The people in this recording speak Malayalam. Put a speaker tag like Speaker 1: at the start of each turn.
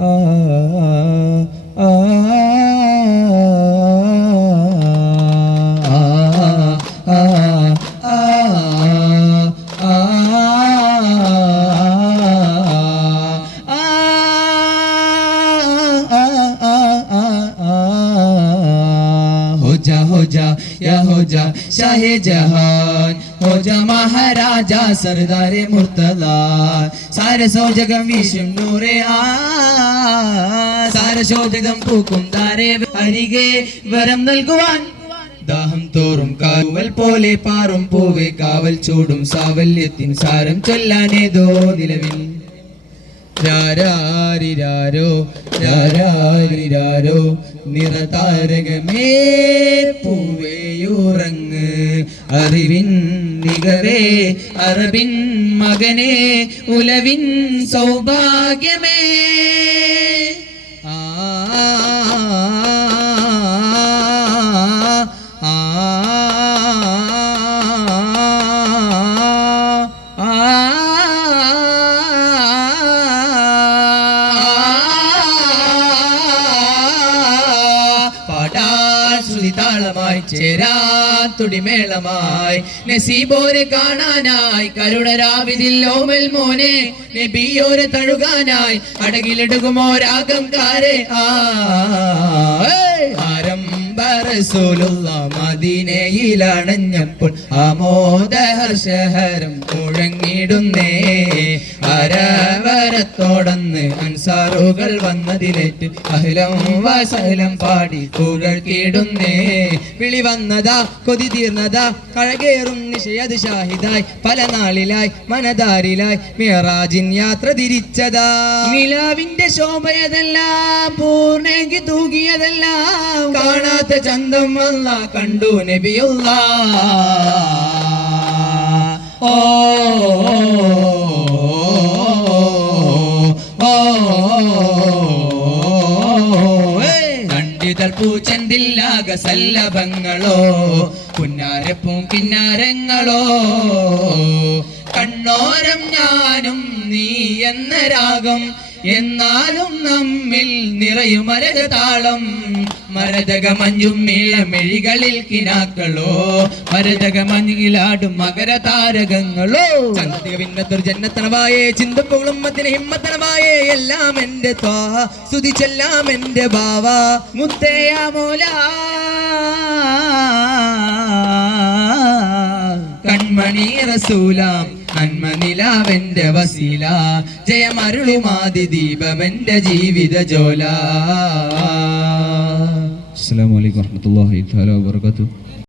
Speaker 1: ആ ആ ഷാഹെ ജഹാൻ ഹോജ മഹാരാജ സർദാരെ മുർത്തല സാരസോജകം വീശും നൂറെ ആ സാരശോജകം പൂക്കും താരെ അരികെ വരം നൽകുവാൻ ദാഹം തോറും കാവൽ പോലെ പാറും പൂവെ കാവൽ ചൂടും സാവല്യത്തിൻ സാരം ചൊല്ലാനേതോ നിലവിൽ രാരാരിരാരോ രാരാരിരാരോ നിറതാരകമേ പൂവേയുറങ്ങ്. അറിവിൻ നികവേ അറബിൻ മകനെ ഉലവിൻ സൗഭാഗ്യമേ. ആ പാടാൻ ശ്രുതിതാളമായി ചേരാ തുടിമേളമായി. നസീബോരെ കാണാനായി കരുണരാവിതിൽ ഓമൽ മോനെ നബിയോരെ തഴുകാനായി. അടകിലിടുകുമോ രാഗം കാരെ ആരം മദീനയിലണഞ്ഞപ്പോൾ ആമോദഹർഷഹരം മുഴങ്ങിടുന്നേ അരവരത്തോടന്ന് അൻസാറുകൾ വന്നതിലേറ്റ് അഹലം വസഹലം പാടി പുകഴ്ത്തിയിടുന്നേ വിളി വന്നതാ കൊതി തീർന്നതാ കഴകേറും നിഷയത് ഷാഹിദായി പല നാളിലായി മനതാരിലായി മിറാജിൻ യാത്ര തിരിച്ചതാ. നിലാവിന്റെ ശോഭയതെല്ലാം പൂർണേക്ക് തൂകിയതെല്ലാം കാണാത്ത ചന്തം വന്ന കണ്ടു നബിയുള്ള. ഓ, പൂച്ചെന്തില്ലാക സല്ലഭങ്ങളോ? പുന്നാരപ്പും കിന്നാരങ്ങളോ കണ്ണോരം ഞാനും നീ എന്ന രാഗം എന്നാലും നമ്മിൽ നിറയും മരകതാളം. മരതക മഞ്ഞും മെഴികളിൽ കിനാക്കളോ? മരതക മഞ്ഞിലാടും മകര താരകങ്ങളോ ജന്നത്തണവായേ ചിന്തപ്പോളും ഉമ്മത്തിന് ഹിമ്മത്തണവായേ എല്ലാം എന്റെ ത്വാ. സ്തുതിച്ചെല്ലാം എന്റെ ബാവ. മുത്തയാമോല കൺമണി റസൂലാം നന്മ നിലാവെന്റെ വസീല. ജയമരുളുമാതി ദീപമെന്റെ ജീവിത ജോല
Speaker 2: അസ്സാം വലൈക്കും വർഹമത്തല്ലാഹി തആല വബറകാതുഹു.